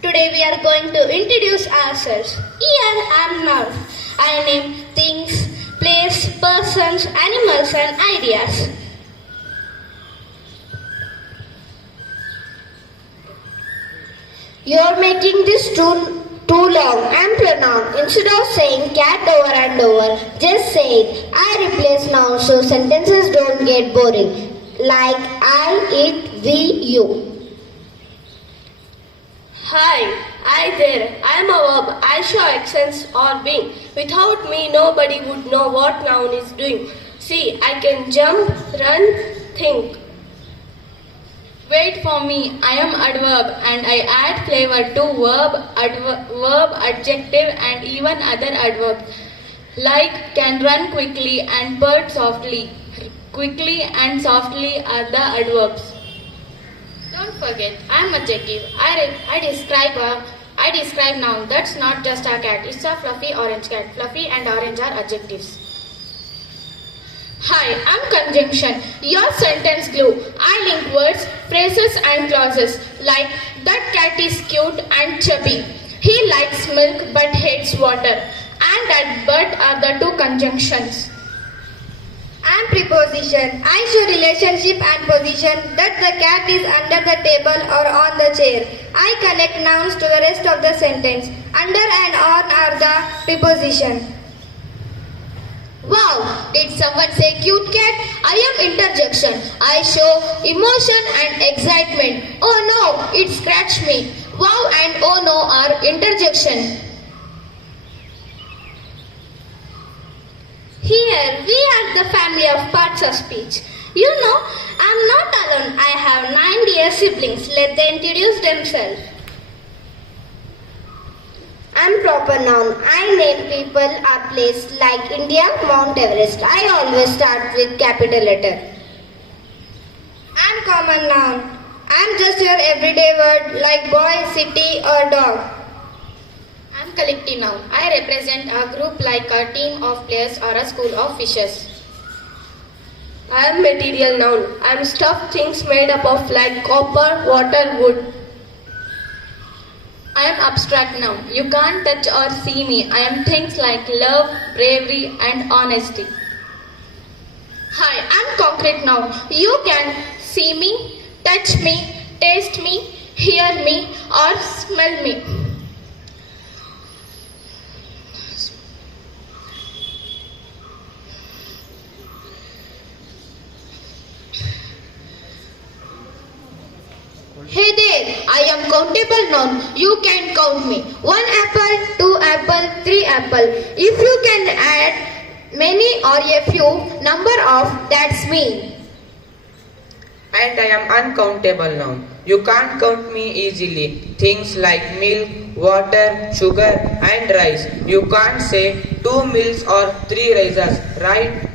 Today we are going to introduce ourselves. Here and now. I name things, place, persons, animals and ideas. You're making this too long and pronoun. Instead of saying cat over and over, just say it. I replace nouns so sentences don't get boring. Like I, it, we, you. I there. I am a verb. I show accents or being. Without me, nobody would know what noun is doing. See, I can jump, run, think. Wait for me, I am adverb and I add flavor to verb, adjective and even other adverbs. Like can run quickly and bird softly. Quickly and softly are the adverbs. Don't forget, I am adjective. I describe noun. That's not just a cat. It's a fluffy orange cat. Fluffy and orange are adjectives. Hi, I'm conjunction, your sentence glue. I link words, phrases and clauses like that cat is cute and chubby. He likes milk but hates water. And that but are the two conjunctions. I'm preposition. I show relationship and position that the cat is under the table or on the chair. I connect nouns to the rest of the sentence. Under and on are the preposition. Wow, did someone say cute cat? I am interjection. I show emotion and excitement. Oh no, it scratched me. Wow and oh no are interjection. Here we are the family of parts of speech. You know, I'm not alone. I have 9 dear siblings. Let them introduce themselves. I'm proper noun. I name people or place like India, Mount Everest. I always start with capital letter. I'm common noun. I'm just your everyday word like boy, city or dog. I'm collective noun. I represent a group like a team of players or a school of fishers. I am material noun. I am stuff things made up of like copper, water, wood. I am abstract noun. You can't touch or see me. I am things like love, bravery and honesty. Hi, I'm concrete noun. You can see me, touch me, taste me, hear me or smell me. Hey there, I am countable noun. You can count me. 1 apple, 2 apple, 3 apple. If you can add many or a few number of, that's me. And I am uncountable noun. You can't count me easily. Things like milk, water, sugar and rice. You can't say 2 milks or 3 rices, right?